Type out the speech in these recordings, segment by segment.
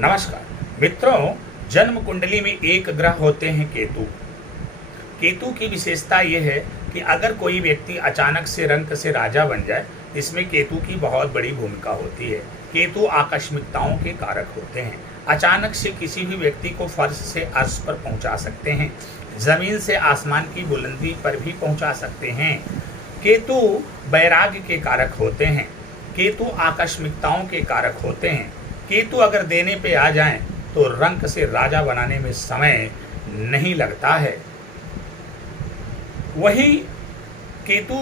नमस्कार मित्रों, जन्म कुंडली में एक ग्रह होते हैं केतु। केतु की विशेषता यह है कि अगर कोई व्यक्ति अचानक से रंक से राजा बन जाए, इसमें केतु की बहुत बड़ी भूमिका होती है। केतु आकस्मिकताओं के कारक होते हैं। अचानक से किसी भी व्यक्ति को फर्श से अर्श पर पहुंचा सकते हैं, जमीन से आसमान की बुलंदी पर भी पहुंचा सकते हैं। केतु वैराग्य के कारक होते हैं। केतु आकस्मिकताओं के कारक होते हैं। केतु अगर देने पे आ जाएं तो रंक से राजा बनाने में समय नहीं लगता है। वही केतु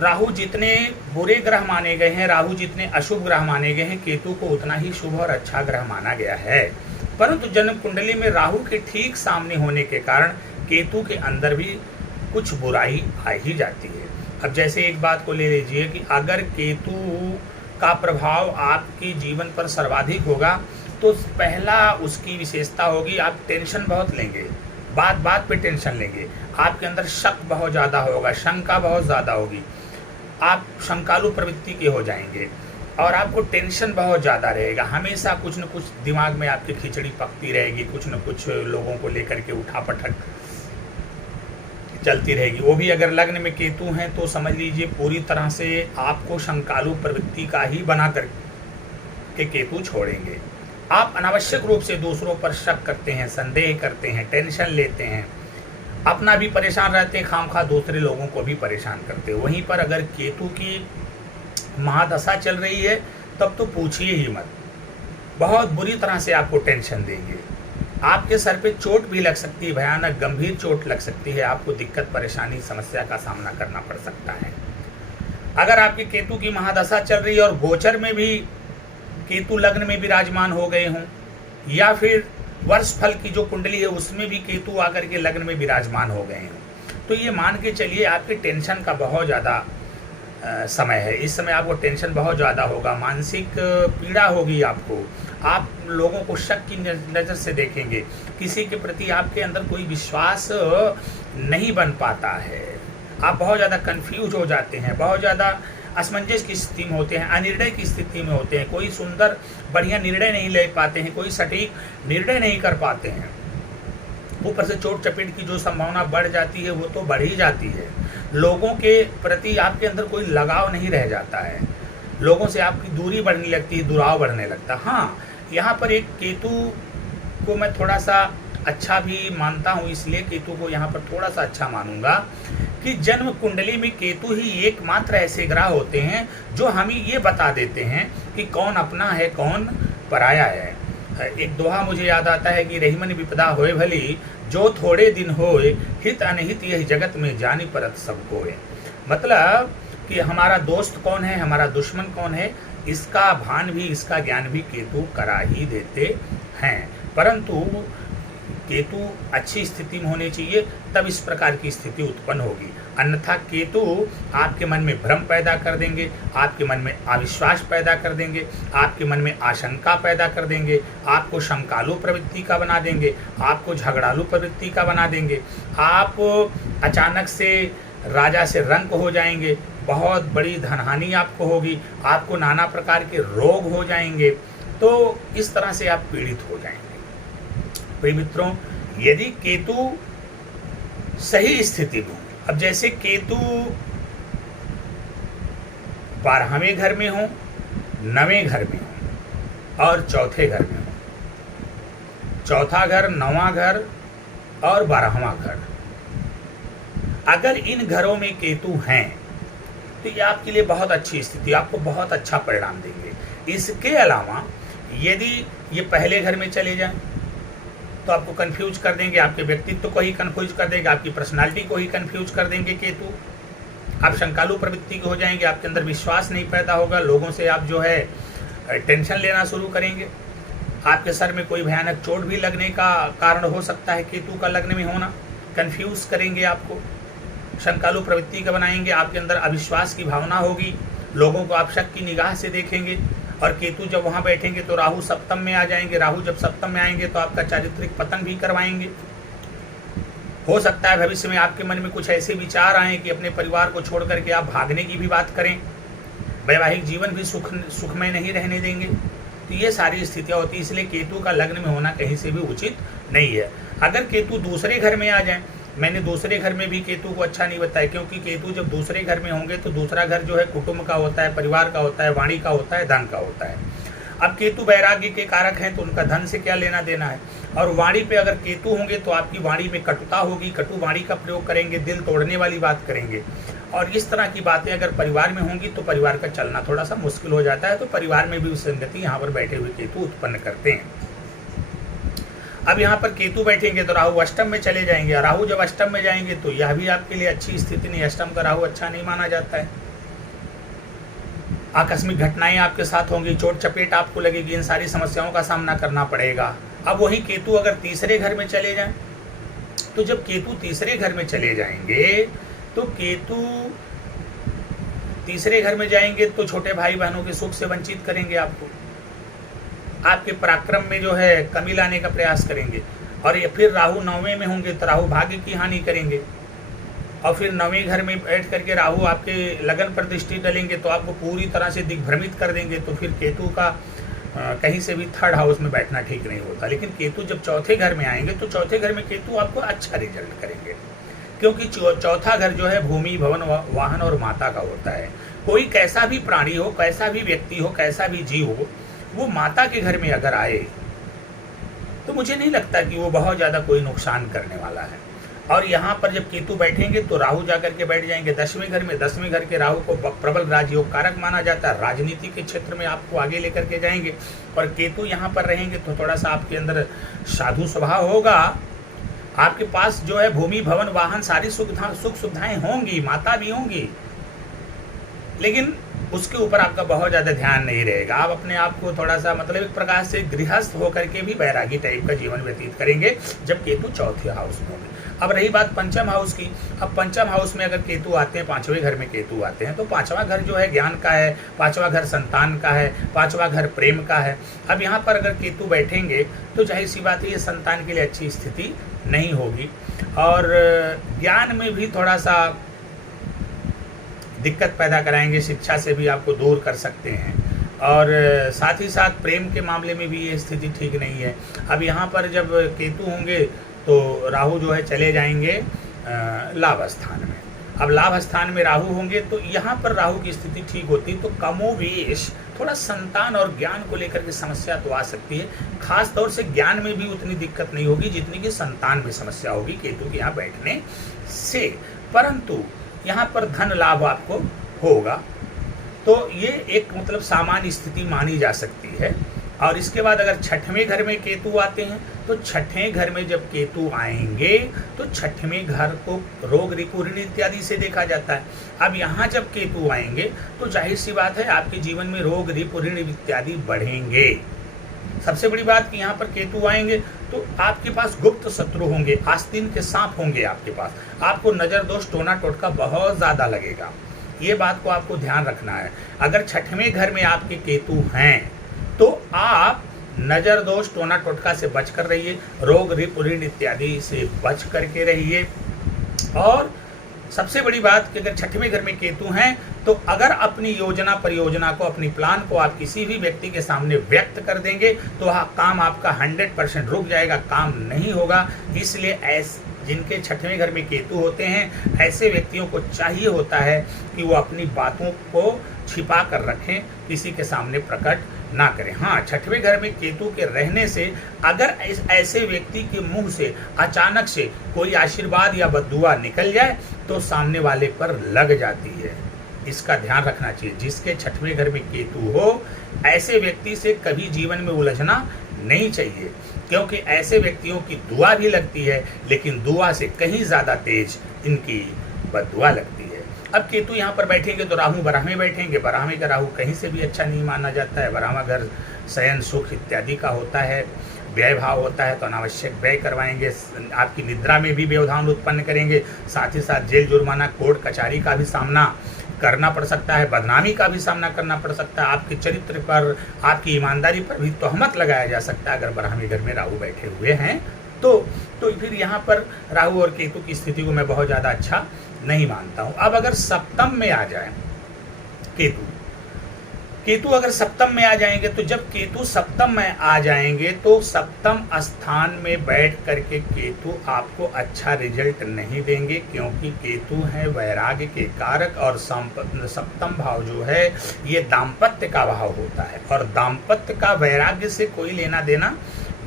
राहु जितने बुरे ग्रह माने गए हैं, राहु जितने अशुभ ग्रह माने गए हैं, केतु को उतना ही शुभ और अच्छा ग्रह माना गया है। परंतु जन्म कुंडली में राहु के ठीक सामने होने के कारण केतु के अंदर भी कुछ बुराई आ ही जाती है। अब जैसे एक बात को ले लीजिए कि अगर केतु का प्रभाव आपके जीवन पर सर्वाधिक होगा तो पहला उसकी विशेषता होगी, आप टेंशन बहुत लेंगे, बात बात पे टेंशन लेंगे, आपके अंदर शक बहुत ज़्यादा होगा, शंका बहुत ज़्यादा होगी, आप शंकालु प्रवृत्ति के हो जाएंगे और आपको टेंशन बहुत ज़्यादा रहेगा। हमेशा कुछ न कुछ दिमाग में आपकी खिचड़ी पकती रहेगी, कुछ न कुछ लोगों को लेकर के उठापटक चलती रहेगी। वो भी अगर लग्न में केतु हैं तो समझ लीजिए पूरी तरह से आपको शंकालु प्रवृत्ति का ही बना कर के केतु छोड़ेंगे। आप अनावश्यक रूप से दूसरों पर शक करते हैं, संदेह करते हैं, टेंशन लेते हैं, अपना भी परेशान रहते हैं, खामखा दूसरे लोगों को भी परेशान करते हैं। वहीं पर अगर केतु की महादशा चल रही है तब तो पूछिए ही मत, बहुत बुरी तरह से आपको टेंशन देंगे। आपके सर पे चोट भी लग सकती है, भयानक गंभीर चोट लग सकती है, आपको दिक्कत परेशानी समस्या का सामना करना पड़ सकता है। अगर आपकी केतु की महादशा चल रही है और गोचर में भी केतु लग्न में विराजमान हो गए हों, या फिर वर्ष फल की जो कुंडली है उसमें भी केतु आकर के लग्न में विराजमान हो गए हों, तो ये मान के चलिए आपके टेंशन का बहुत ज़्यादा समय है। इस समय आपको टेंशन बहुत ज़्यादा होगा, मानसिक पीड़ा होगी आपको, आप लोगों को शक की नज़र से देखेंगे, किसी के प्रति आपके अंदर कोई विश्वास नहीं बन पाता है, आप बहुत ज़्यादा कंफ्यूज हो जाते हैं, बहुत ज़्यादा असमंजस की स्थिति में होते हैं, अनिर्णय की स्थिति में होते हैं, कोई सुंदर बढ़िया निर्णय नहीं ले पाते हैं, कोई सटीक निर्णय नहीं कर पाते हैं। ऊपर से चोट चपेट की जो संभावना बढ़ जाती है वो तो बढ़ ही जाती है। लोगों के प्रति आपके अंदर कोई लगाव नहीं रह जाता है, लोगों से आपकी दूरी बढ़ने लगती है, दुराव बढ़ने लगता है। हाँ, यहाँ पर एक केतु को मैं थोड़ा सा अच्छा भी मानता हूँ, इसलिए केतु को यहाँ पर थोड़ा सा अच्छा मानूंगा कि जन्म कुंडली में केतु ही एकमात्र ऐसे ग्रह होते हैं जो हमें ये बता देते हैं कि कौन अपना है कौन पराया है। एक दोहा मुझे याद आता है कि रहीमन विपदा होए भली, जो थोड़े दिन होए, हित अनहित यही जगत में जानी परत सब कोय। मतलब कि हमारा दोस्त कौन है, हमारा दुश्मन कौन है, इसका भान भी, इसका ज्ञान भी केतु करा ही देते हैं। परंतु केतु अच्छी स्थिति में होनी चाहिए, तब इस प्रकार की स्थिति उत्पन्न होगी। अन्यथा केतु आपके मन में भ्रम पैदा कर देंगे, आपके मन में अविश्वास पैदा कर देंगे, आपके मन में आशंका पैदा कर देंगे, आपको शंकालु प्रवृत्ति का बना देंगे, आपको झगड़ालू प्रवृत्ति का बना देंगे, आप अचानक से राजा से रंक हो जाएंगे, बहुत बड़ी धनहानि आपको होगी, आपको नाना प्रकार के रोग हो जाएंगे, तो इस तरह से आप पीड़ित हो जाएंगे। प्रिय मित्रों, यदि केतु सही स्थिति में, अब जैसे केतु 12वें घर में हो, 9वें घर में हो और चौथे घर में हो, चौथा घर, 9वां घर और 12वां घर, अगर इन घरों में केतु हैं तो ये आपके लिए बहुत अच्छी स्थिति, आपको बहुत अच्छा परिणाम देंगे। इसके अलावा यदि ये पहले घर में चले जाएं तो आपको कंफ्यूज कर देंगे, आपके व्यक्तित्व को ही कंफ्यूज कर देंगे, आपकी पर्सनालिटी को ही कंफ्यूज कर देंगे केतु। आप शंकालु प्रवृत्ति के हो जाएंगे, आपके अंदर विश्वास नहीं पैदा होगा, लोगों से आप जो है टेंशन लेना शुरू करेंगे, आपके सर में कोई भयानक चोट भी लगने का कारण हो सकता है केतु का लग्न में होना। कंफ्यूज करेंगे, आपको शंकालु प्रवृत्ति का बनाएंगे, आपके अंदर अविश्वास की भावना होगी, लोगों को आप शक की निगाह से देखेंगे। और केतु जब वहाँ बैठेंगे तो राहु सप्तम में आ जाएंगे, राहु जब सप्तम में आएंगे तो आपका चारित्रिक पतन भी करवाएंगे। हो सकता है भविष्य में आपके मन में कुछ ऐसे विचार आए कि अपने परिवार को छोड़ करके आप भागने की भी बात करें, वैवाहिक जीवन भी सुखमय नहीं रहने देंगे। तो ये सारी स्थितियाँ होती है, इसलिए केतु का लग्न में होना कहीं से भी उचित नहीं है। अगर केतु दूसरे घर में आ जाए, मैंने दूसरे घर में भी केतु को अच्छा नहीं बताया, क्योंकि केतु जब दूसरे घर में होंगे तो दूसरा घर जो है कुटुंब का होता है, परिवार का होता है, वाणी का होता है, धन का होता है। अब केतु वैराग्य के कारक हैं तो उनका धन से क्या लेना देना है। और वाणी पे अगर केतु होंगे तो आपकी वाणी में कटुता होगी, कटु वाणी का प्रयोग करेंगे, दिल तोड़ने वाली बात करेंगे। और इस तरह की बातें अगर परिवार में होंगी तो परिवार का चलना थोड़ा सा मुश्किल हो जाता है। तो परिवार में भी विसंगति यहाँ पर बैठे हुए केतु उत्पन्न करते हैं। अब यहाँ पर केतु बैठेंगे तो राहु अष्टम में चले जाएंगे। राहु जब अष्टम में जाएंगे तो यह भी आपके लिए अच्छी स्थिति नहीं, अष्टम का राहु अच्छा नहीं माना जाता है। आकस्मिक घटनाएं आपके साथ होंगी, चोट चपेट आपको लगेगी, इन सारी समस्याओं का सामना करना पड़ेगा। अब वही केतु अगर तीसरे घर में चले जाएं, तो जब केतु तीसरे घर में चले जाएंगे तो केतु तीसरे घर में जाएंगे तो छोटे भाई बहनों के सुख से वंचित करेंगे आपको, आपके पराक्रम में जो है कमी लाने का प्रयास करेंगे। और ये फिर राहु नौवें में होंगे तो राहु भाग्य की हानि करेंगे। और फिर नौवें घर में बैठ करके राहु आपके लगन पर दृष्टि डालेंगे तो आपको पूरी तरह से दिग्भ्रमित कर देंगे। तो फिर केतु का कहीं से भी थर्ड हाउस में बैठना ठीक नहीं होता। लेकिन केतु जब चौथे घर में आएंगे तो चौथे घर में केतु आपको अच्छा रिजल्ट करेंगे, क्योंकि चौथा घर जो है भूमि, भवन, वाहन और माता का होता है। कोई कैसा भी प्राणी हो, कैसा भी व्यक्ति हो, कैसा भी जीव हो, वो माता के घर में अगर आए तो मुझे नहीं लगता कि वो बहुत ज़्यादा कोई नुकसान करने वाला है। और यहाँ पर जब केतु बैठेंगे तो राहु जाकर के बैठ जाएंगे 10वें घर में। 10वें घर के राहु को प्रबल राजयोग कारक माना जाता है, राजनीति के क्षेत्र में आपको आगे लेकर के जाएंगे। और केतु यहाँ पर रहेंगे तो थोड़ा सा आपके अंदर साधु स्वभाव होगा, आपके पास जो है भूमि, भवन, वाहन सारी सुख सुविधाएं होंगी, माता भी होंगी, लेकिन उसके ऊपर आपका बहुत ज़्यादा ध्यान नहीं रहेगा। आप अपने आप को थोड़ा सा मतलब एक प्रकार से गृहस्थ होकर के भी वैरागी टाइप का जीवन व्यतीत करेंगे जब केतु चौथे हाउस में होंगे। अब रही बात पंचम हाउस की। अब पंचम हाउस में अगर केतु आते हैं, पांचवें घर में केतु आते हैं, तो पांचवा घर जो है ज्ञान का है, पांचवा घर संतान का है, पांचवा घर प्रेम का है। अब यहाँ पर अगर केतु बैठेंगे तो जाहिर सी बात है ये संतान के लिए अच्छी स्थिति नहीं होगी। और ज्ञान में भी थोड़ा सा दिक्कत पैदा कराएंगे, शिक्षा से भी आपको दूर कर सकते हैं। और साथ ही साथ प्रेम के मामले में भी ये स्थिति ठीक नहीं है। अब यहाँ पर जब केतु होंगे तो राहु जो है चले जाएंगे लाभ स्थान में। अब लाभ स्थान में राहु होंगे तो यहाँ पर राहु की स्थिति ठीक होती तो कमोवेश थोड़ा संतान और ज्ञान को लेकर के समस्या तो आ सकती है। खास तौर से ज्ञान में भी उतनी दिक्कत नहीं होगी जितनी कि संतान में समस्या होगी केतु के यहाँ बैठने से। परंतु यहाँ पर धन लाभ आपको होगा, तो ये एक मतलब सामान्य स्थिति मानी जा सकती है। और इसके बाद अगर छठवें घर में केतु आते हैं तो छठवें घर में जब केतु आएंगे तो छठवें घर को रोग, रिपु, ऋण इत्यादि से देखा जाता है। अब यहाँ जब केतु आएंगे तो जाहिर सी बात है आपके जीवन में रोग, रिपु, ऋण इत्यादि बढ़ेंगे। सबसे बड़ी बात कि यहाँ पर केतु आएंगे तो आपके पास गुप्त शत्रु होंगे, आस्तीन के सांप होंगे आपके पास, आपको नजर दोष, टोना टोटका बहुत ज्यादा लगेगा। ये बात को आपको ध्यान रखना है। अगर छठवें घर में आपके केतु हैं तो आप नजर दोष, टोना टोटका से बच कर रहिए, रोग, रिपु, ऋण इत्यादि से बच करके रहिए। और सबसे बड़ी बात कि अगर छठवें घर में केतु हैं तो अगर अपनी योजना, परियोजना को, अपनी प्लान को आप किसी भी व्यक्ति के सामने व्यक्त कर देंगे तो वह काम आपका 100% रुक जाएगा, काम नहीं होगा। इसलिए जिनके छठवें घर में केतु होते हैं ऐसे व्यक्तियों को चाहिए होता है कि वो अपनी बातों को छिपा कर रखें, किसी के सामने प्रकट ना करें। हाँ, छठवें घर में केतु के रहने से अगर ऐसे व्यक्ति के मुंह से अचानक से कोई आशीर्वाद या बद्दुआ निकल जाए तो सामने वाले पर लग जाती है। इसका ध्यान रखना चाहिए। जिसके छठवें घर में केतु हो ऐसे व्यक्ति से कभी जीवन में उलझना नहीं चाहिए, क्योंकि ऐसे व्यक्तियों की दुआ भी लगती है लेकिन दुआ से कहीं ज़्यादा तेज इनकी बद्दुआ लगती है। अब केतु यहाँ पर बैठेंगे तो राहु बराहमें बैठेंगे। बराहमें का राहु कहीं से भी अच्छा नहीं माना जाता है। बराहमा घर शयन, सुख इत्यादि का होता है, व्यय भाव होता है तो अनावश्यक व्यय करवाएंगे, आपकी निद्रा में भी व्यवधान उत्पन्न करेंगे। साथ ही साथ जेल, जुर्माना, कोर्ट कचहरी का भी सामना करना पड़ सकता है, बदनामी का भी सामना करना पड़ सकता है, आपके चरित्र पर, आपकी ईमानदारी पर भी तोहमत लगाया जा सकता है अगर बराहमी घर में राहु बैठे हुए हैं तो फिर यहाँ पर राहु और केतु की स्थिति को मैं बहुत ज़्यादा अच्छा नहीं मानता हूँ। अब अगर सप्तम में आ जाए केतु, केतु अगर सप्तम में आ जाएंगे, तो जब केतु सप्तम में आ जाएंगे तो सप्तम स्थान में बैठ करके केतु आपको अच्छा रिजल्ट नहीं देंगे, क्योंकि केतु है वैराग्य के कारक, और सप्तम भाव जो है ये दाम्पत्य का भाव होता है, और दाम्पत्य का वैराग्य से कोई लेना देना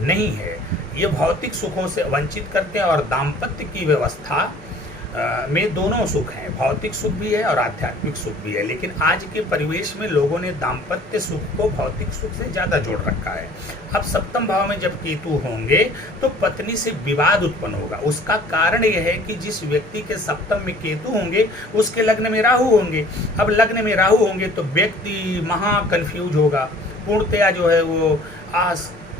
नहीं है। ये भौतिक सुखों से वंचित करते हैं, और दाम्पत्य की व्यवस्था में दोनों सुख हैं, भौतिक सुख भी है और आध्यात्मिक सुख भी है। लेकिन आज के परिवेश में लोगों ने दाम्पत्य सुख को भौतिक सुख से ज़्यादा जोड़ रखा है। अब सप्तम भाव में जब केतु होंगे तो पत्नी से विवाद उत्पन्न होगा। उसका कारण यह है कि जिस व्यक्ति के सप्तम में केतु होंगे उसके लग्न में राहु होंगे। अब लग्न में राहु होंगे तो व्यक्ति महा कन्फ्यूज होगा, पूर्णतया जो है वो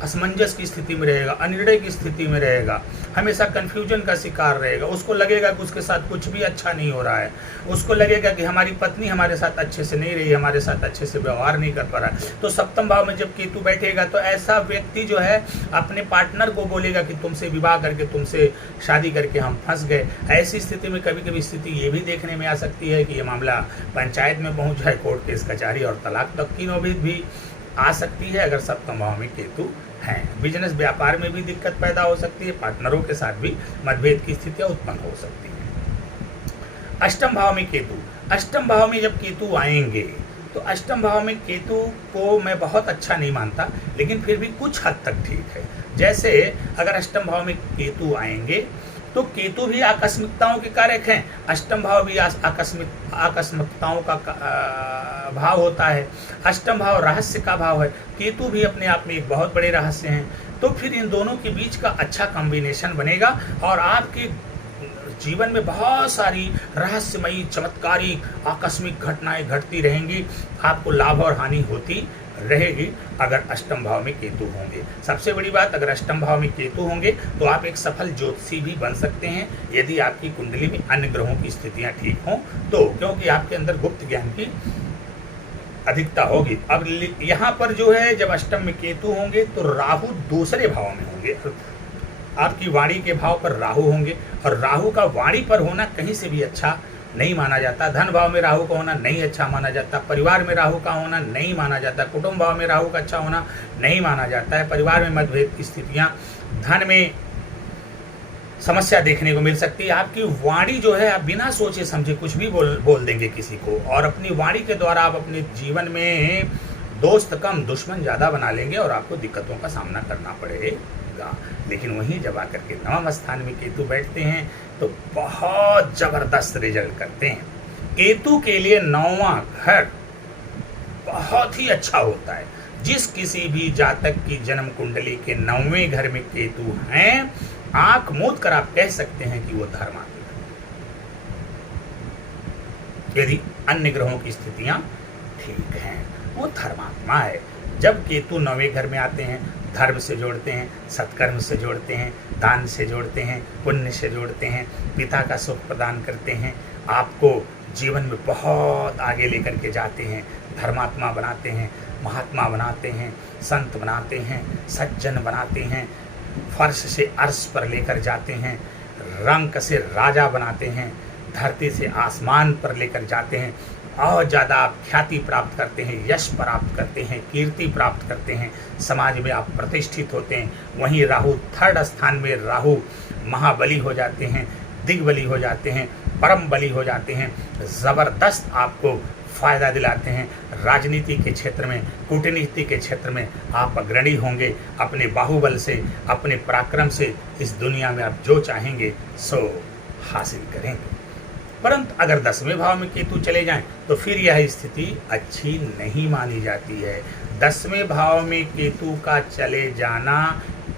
असमंजस की स्थिति में रहेगा, अनिर्णय की स्थिति में रहेगा, हमेशा कन्फ्यूजन का शिकार रहेगा। उसको लगेगा कि उसके साथ कुछ भी अच्छा नहीं हो रहा है, उसको लगेगा कि हमारी पत्नी हमारे साथ अच्छे से नहीं रही, हमारे साथ अच्छे से व्यवहार नहीं कर पा रहा है। तो सप्तम भाव में जब केतु बैठेगा तो ऐसा व्यक्ति जो है अपने पार्टनर को बोलेगा कि तुमसे विवाह करके, तुमसे शादी करके हम फंस गए। ऐसी स्थिति में कभी कभी स्थिति ये भी देखने में आ सकती है कि ये मामला पंचायत में पहुँच जाए, कोर्ट केस कचहरी और तलाक तक की नौबत भी आ सकती है अगर सप्तम भाव में केतु हैं। बिजनेस व्यापार में भी दिक्कत पैदा हो सकती है, पार्टनरों के साथ भी मतभेद की स्थितियां उत्पन्न हो सकती हैं। अष्टम भाव में केतु, अष्टम भाव में जब केतु आएंगे तो अष्टम भाव में केतु को मैं बहुत अच्छा नहीं मानता, लेकिन फिर भी कुछ हद तक ठीक है। जैसे अगर अष्टम भाव में केतु आएंगे तो केतु भी आकस्मिकताओं के कारक हैं, अष्टम भाव भी आकस्मिकताओं का भाव होता है। अष्टम भाव रहस्य का भाव है, केतु भी अपने आप में एक बहुत बड़े रहस्य हैं। तो फिर इन दोनों के बीच का अच्छा कॉम्बिनेशन बनेगा और आपके जीवन में बहुत सारी रहस्यमयी, चमत्कारी, आकस्मिक घटनाएं घटती रहेंगी, आपको लाभ और हानि होती रहेगी अगर अष्टम भाव में केतु होंगे। सबसे बड़ी बात, अगर अष्टम भाव में केतु होंगे तो आप एक सफल ज्योतिषी भी बन सकते हैं यदि आपकी कुंडली में अन्य ग्रहों की स्थितियां ठीक हों तो, क्योंकि आपके अंदर गुप्त ज्ञान की अधिकता होगी। अब यहाँ पर जो है जब अष्टम में केतु होंगे तो राहु दूसरे भाव में होंगे, आपकी वाणी के भाव पर राहु होंगे, और राहु का वाणी पर होना कहीं से भी अच्छा नहीं माना जाता। धन भाव में राहु का होना नहीं अच्छा माना जाता, परिवार में राहु का होना नहीं माना जाता, कुटुंब भाव में राहु का अच्छा होना नहीं माना जाता है। परिवार में मतभेद की स्थितियां, धन में समस्या देखने को मिल सकती है। आपकी वाणी जो है, आप बिना सोचे समझे कुछ भी बोल देंगे किसी को, और अपनी वाणी के द्वारा आप अपने जीवन में दोस्त कम दुश्मन ज़्यादा बना लेंगे और आपको दिक्कतों का सामना करना पड़ेगा। लेकिन वहीं जब आकर के नवम स्थान में केतु बैठते हैं तो बहुत जबरदस्त रिजल्ट करते हैं। केतु के लिए नौवां घर बहुत ही अच्छा होता है। जिस किसी भी जातक की जन्म कुंडली के 9वें घर में केतु हैं, आंख मूंद कर आप कह सकते हैं कि वो धर्मात्मा है। यदि अन्य ग्रहों की स्थितियां ठीक हैं, वो धर्मात्मा है। जब केतु 9वें घर में आते हैं, धर्म से जोड़ते हैं, सत्कर्म से जोड़ते हैं, दान से जोड़ते हैं, पुण्य से जोड़ते हैं, पिता का सुख प्रदान करते हैं, आपको जीवन में बहुत आगे लेकर के जाते हैं, धर्मात्मा बनाते हैं, महात्मा बनाते हैं, संत बनाते हैं, सज्जन बनाते हैं, फर्श से अर्श पर लेकर जाते हैं, रंक से राजा बनाते हैं, धरती से आसमान पर लेकर जाते हैं, और ज़्यादा आप ख्याति प्राप्त करते हैं, यश प्राप्त करते हैं, कीर्ति प्राप्त करते हैं, समाज में आप प्रतिष्ठित होते हैं। वहीं राहु थर्ड स्थान में राहु महाबली हो जाते हैं, दिग्बली हो जाते हैं, परम बली हो जाते हैं, ज़बरदस्त आपको फ़ायदा दिलाते हैं। राजनीति के क्षेत्र में, कूटनीति के क्षेत्र में आप अग्रणी होंगे। अपने बाहुबल से, अपने पराक्रम से इस दुनिया में आप जो चाहेंगे सो हासिल करेंगे। परंतु अगर 10वें भाव में केतु चले जाएं तो फिर यह स्थिति अच्छी नहीं मानी जाती है। 10वें भाव में केतु का चले जाना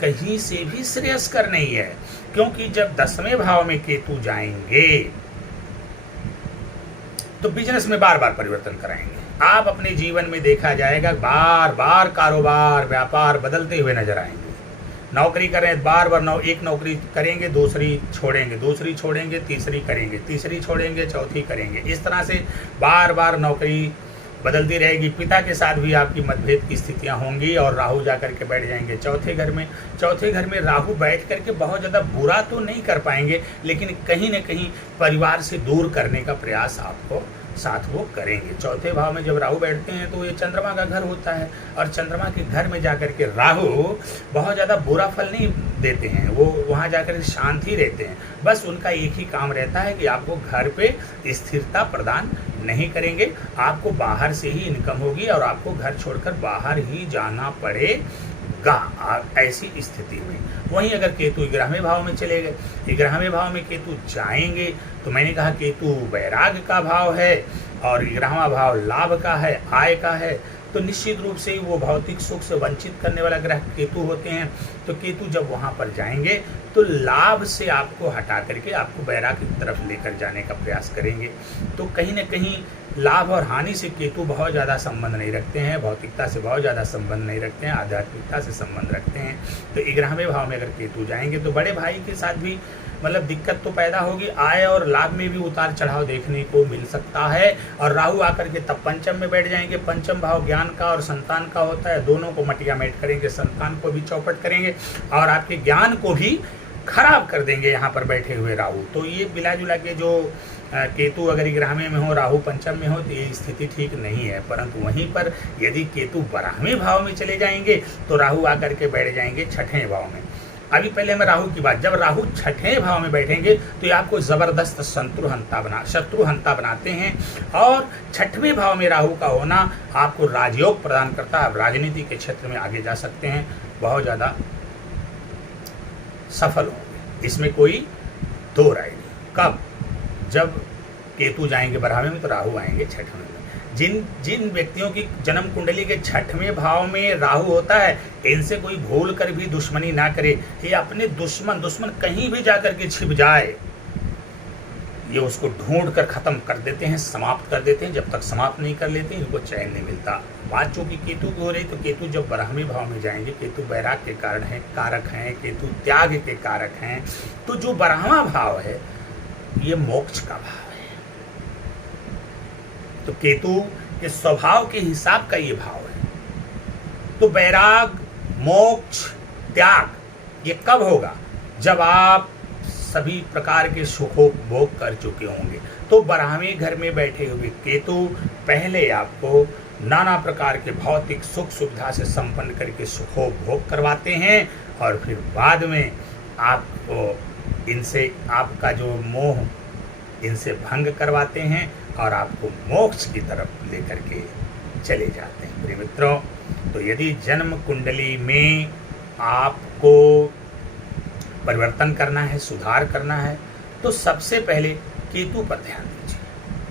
कहीं से भी श्रेयस्कर नहीं है, क्योंकि जब 10वें भाव में केतु जाएंगे तो बिजनेस में बार बार परिवर्तन कराएंगे। आप अपने जीवन में देखा जाएगा बार बार कारोबार, व्यापार बदलते हुए नजर आएंगे। नौकरी करें, बार बार एक नौकरी करेंगे, दूसरी छोड़ेंगे, दूसरी छोड़ेंगे, तीसरी करेंगे, तीसरी छोड़ेंगे, चौथी करेंगे। इस तरह से बार बार नौकरी बदलती रहेगी। पिता के साथ भी आपकी मतभेद की स्थितियां होंगी और राहु जा करके बैठ जाएंगे चौथे घर में। चौथे घर में राहु बैठ करके बहुत ज़्यादा बुरा तो नहीं कर पाएंगे, लेकिन कहीं न कहीं परिवार से दूर करने का प्रयास आपको साथ वो करेंगे। चौथे भाव में जब राहु बैठते हैं तो ये चंद्रमा का घर होता है, और चंद्रमा के घर में जाकर के राहु बहुत ज़्यादा बुरा फल नहीं देते हैं, वो वहाँ जाकर के शांत ही रहते हैं। बस उनका एक ही काम रहता है कि आपको घर पे स्थिरता प्रदान नहीं करेंगे, आपको बाहर से ही इनकम होगी और आपको घर छोड़कर बाहर ही जाना पड़ेगा ऐसी स्थिति में। वहीं अगर केतु 11वें भाव में चले गए, 11वें भाव में केतु जाएंगे तो मैंने कहा केतु वैराग्य का भाव है और 11वां भाव लाभ का है, आय का है, तो निश्चित रूप से वो भौतिक सुख से वंचित करने वाला ग्रह केतु होते हैं। तो केतु जब वहाँ पर जाएंगे तो लाभ से आपको हटा करके आपको वैराग्य की तरफ लेकर जाने का प्रयास करेंगे। तो कहीं ना कहीं लाभ और हानि से केतु बहुत ज़्यादा संबंध नहीं रखते हैं, भौतिकता से बहुत ज़्यादा संबंध नहीं रखते हैं, आध्यात्मिकता से संबंध रखते हैं। तो 11वें भाव में अगर केतु जाएंगे तो बड़े भाई के साथ भी मतलब दिक्कत तो पैदा होगी, आय और लाभ में भी उतार चढ़ाव देखने को मिल सकता है। और राहु आकर के तब पंचम में बैठ जाएंगे। पंचम भाव ज्ञान का और संतान का होता है, दोनों को मटिया मेट करेंगे, संतान को भी चौपट करेंगे और आपके ज्ञान को भी खराब कर देंगे यहाँ पर बैठे हुए राहु। तो ये मिला जुला के जो केतु अगर 11वें में हो, राहु पंचम में हो, तो ये स्थिति ठीक नहीं है। परंतु वहीं पर यदि केतु 12वें भाव में चले जाएंगे तो राहु आकर के बैठ जाएंगे 6ठे भाव में। अभी पहले मैं राहु की बात, जब राहु 6ठे भाव में बैठेंगे तो ये आपको जबरदस्त शत्रुहंता बनाते हैं। और 6वें भाव में राहु का होना आपको राजयोग प्रदान करता है। आप राजनीति के क्षेत्र में आगे जा सकते हैं, बहुत ज़्यादा सफल होंगे, इसमें कोई दो राय नहीं। कब? जब केतु जाएंगे 12वें में तो राहु आएंगे 6ठे में। जिन व्यक्तियों की जन्म कुंडली के 6ठवें भाव में राहु होता है, इनसे कोई भूल कर भी दुश्मनी ना करे। ये अपने दुश्मन कहीं भी जाकर के छिप जाए, ये उसको ढूंढ कर खत्म कर देते हैं, समाप्त कर देते हैं। जब तक समाप्त नहीं कर लेते इनको चैन नहीं मिलता। बात चूंकि केतु की हो रही, तो केतु जब 12वें भाव में जाएंगे, केतु वैराग के कारण है, कारक हैं, केतु त्याग के कारक हैं। तो जो 12वां भाव है ये मोक्ष का भाव है। तो केतु के स्वभाव के हिसाब का ये भाव है। तो वैराग, मोक्ष, त्याग ये कब होगा? जब आप सभी प्रकार के सुखोपभोग कर चुके होंगे। तो 12वें घर में बैठे हुए केतु पहले आपको नाना प्रकार के भौतिक सुख सुविधा से संपन्न करके सुखोपभोग करवाते हैं और फिर बाद में आपको इनसे आपका जो मोह इनसे भंग करवाते हैं और आपको मोक्ष की तरफ लेकर के चले जाते हैं। प्रिय मित्रों, तो यदि जन्म कुंडली में आपको परिवर्तन करना है, सुधार करना है, तो सबसे पहले केतु पर ध्यान दीजिए।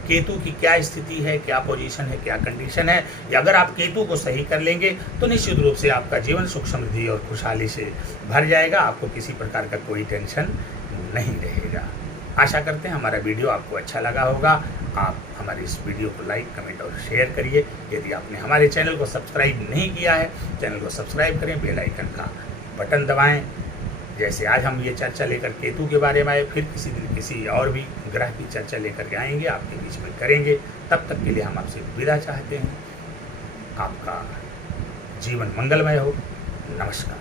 केतु की क्या स्थिति है, क्या पोजीशन है, क्या कंडीशन है। या अगर आप केतु को सही कर लेंगे तो निश्चित रूप से आपका जीवन सुख समृद्धि और खुशहाली से भर जाएगा। आपको किसी प्रकार का कोई टेंशन नहीं रहेगा। आशा करते हैं हमारा वीडियो आपको अच्छा लगा होगा। आप हमारे इस वीडियो को लाइक, कमेंट और शेयर करिए। यदि आपने हमारे चैनल को सब्सक्राइब नहीं किया है, चैनल को सब्सक्राइब करें, बेल आइकन का बटन दबाएं। जैसे आज हम ये चर्चा लेकर केतु के बारे में आए, फिर किसी दिन किसी और भी ग्रह की चर्चा लेकर के आएंगे, आपके बीच में करेंगे। तब तक के लिए हम आपसे विदा चाहते हैं। आपका जीवन मंगलमय हो। नमस्कार।